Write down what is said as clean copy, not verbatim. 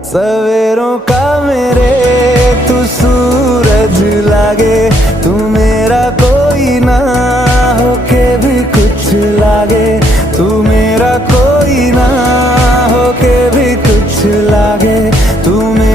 सवेरों का मेरे तू सूरज लागे, तू मेरा कोई ना होके भी कुछ लागे, तू मेरा कोई ना होके भी कुछ लागे, तू